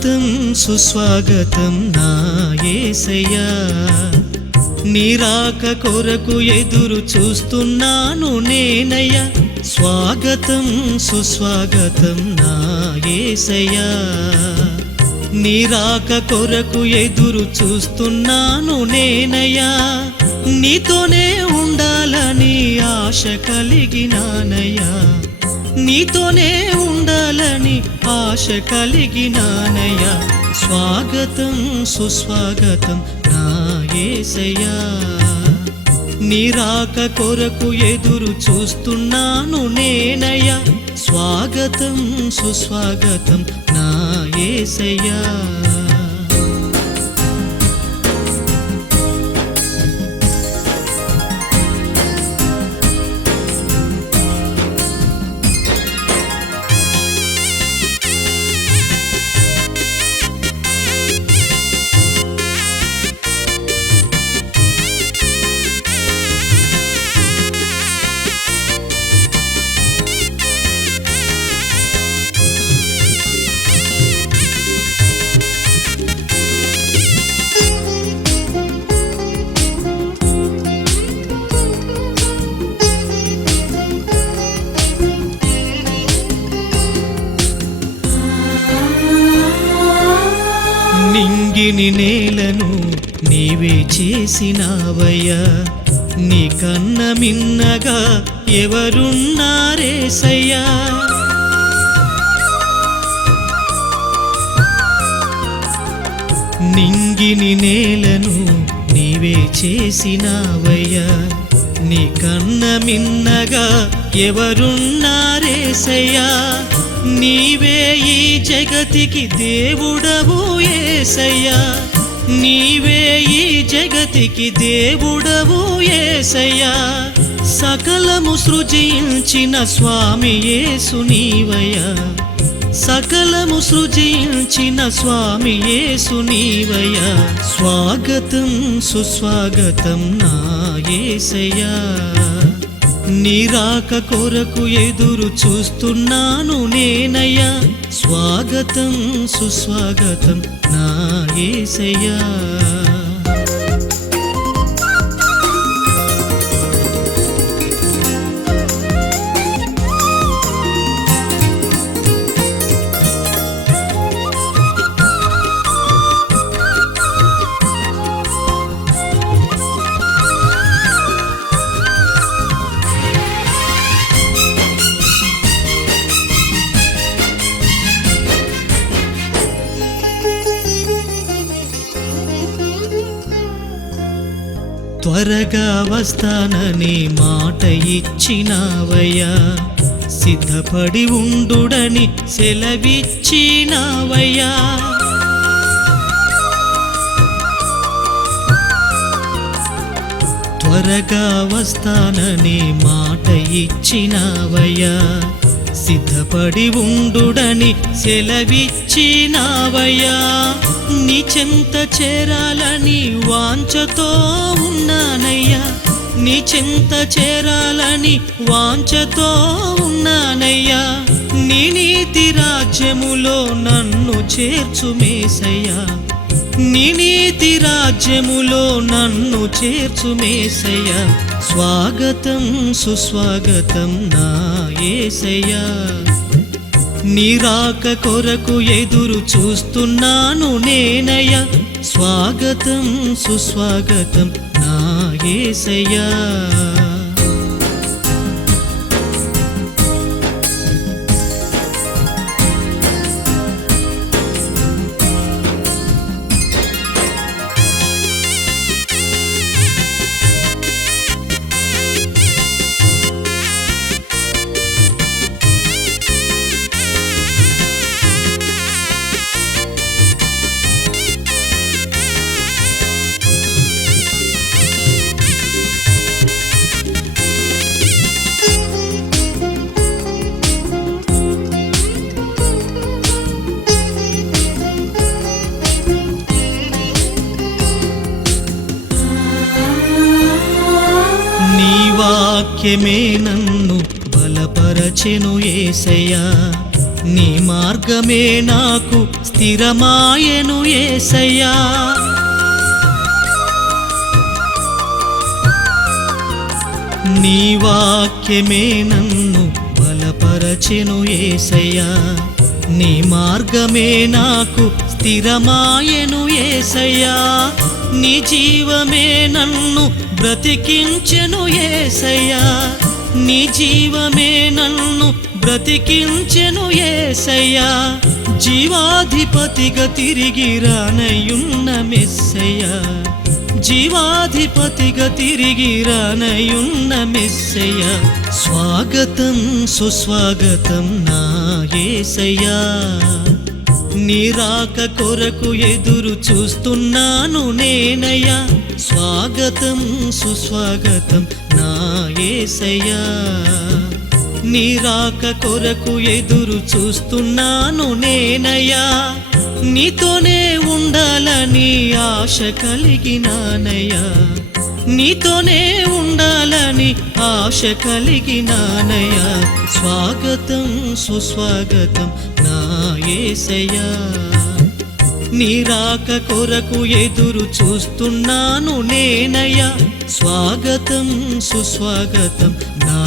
స్వాగతం సుస్వాగతం నా ఏసయ్యా. నీరాక కొరకు ఎదురు చూస్తున్నాను నేనయ్యా. స్వాగతం సుస్వాగతం నా ఏసయ్యా. నీరాక కొరకు ఎదురు చూస్తున్నాను నేనయ్యా. నీతోనే ఉండాలని ఆశ కలిగినానయ్యా. నీతోనే ఉండాలని ఆశ కలిగినానయ్యా. స్వాగతం సుస్వాగతం నా ఏసయ్యా. నీరాక కొరకు ఎదురు చూస్తున్నాను నేనయ్యా. స్వాగతం సుస్వాగతం నా ఏసయ్యా. లేని నేలను నీవే చేసినావయ్యా. నీ కన్న మిన్నగా ఎవరున్నారేసయ్యా నింగిని నేలను నీవే చేసినావయ్యా. నీ కన్న మిన్నగా ఎవరున్నారేసయ్యా నీవే ఈ జగతికి దేవుడవు ఏసయ్యా. నీవే ఈ జగతికి దేవుడవు ఏసయ్యా. సకలము సృజించిన స్వామి యేసు నీవయ్యా. సకలము సృజించిన స్వామి యేసు నీవయ్యా. స్వాగతం సుస్వాగతం నా ఏసయ్యా నీరాక కొరకు ఎదురు చూస్తున్నాను నేనయ్యా. స్వాగతం సుస్వాగతం నా ఏసయ్యా. త్వరగా వస్తానని మాట ఇచ్చినావయ్యా. సిద్ధపడి ఉండుడని సెలవిచ్చినావయ్యా. త్వరగా వస్తానని మాట ఇచ్చినావయ్యా. సిద్ధపడి ఉండుడని సెలవిచ్చినావయ్యా. నీ చెంత చేరాలని వాంఛతో ఉన్నానయ్యా. నీ చెంత చేరాలని వాంఛతో ఉన్నానయ్యా. నీ నీతి రాజ్యములో నన్ను చేర్చుమేసయ్యా నీ నీతి రాజ్యములో నన్ను చేర్చుమేసయ్య స్వాగతం సుస్వాగతం నా యేసయ్యా నీరాక కొరకు ఎదురు చూస్తున్నాను నేనయ స్వాగతం సుస్వాగతం నా ఏసయ్యా. వాక్యమే నన్ను బలపరచెను ఏసయ్యా. నీ మార్గమే నాకు స్థిరమాయను ఏసయ్యా. నీ వాక్యమే నన్ను బలపరచెను ఏసయ్యా. నీ మార్గమే నాకు స్థిరమాయను ఏసయ్యా. నీ జీవమే నన్ను బ్రతికించెను ఏసయ్యా. నీ జీవమే నన్ను బ్రతికించెను ఏసయ్యా. జీవాధిపతిగా తిరిగి రానయున్న మెస్సయ్యా. జీవాధిపతిగా తిరిగి రానయున్న మెస్సయ్య. స్వాగతం సుస్వాగతం నా ఏసయ్యా. నీ రాక కొరకు ఎదురు చూస్తున్నాను నేనయ్యా. స్వాగతం సుస్వాగతం నా యేసయ్యా నీరాక కొరకు ఎదురు చూస్తున్నాను నేనయ్యా. నీతోనే ఉండాలని ఆశ కలిగినానయ్యా. నీతోనే ఉండాలని ఆశ కలిగినానయ్యా. స్వాగతం సుస్వాగతం నా ఏసయ్యా. నీరాక కొరకు ఎదురు చూస్తున్నాను నేనయ్యా. స్వాగతం సుస్వాగతం నా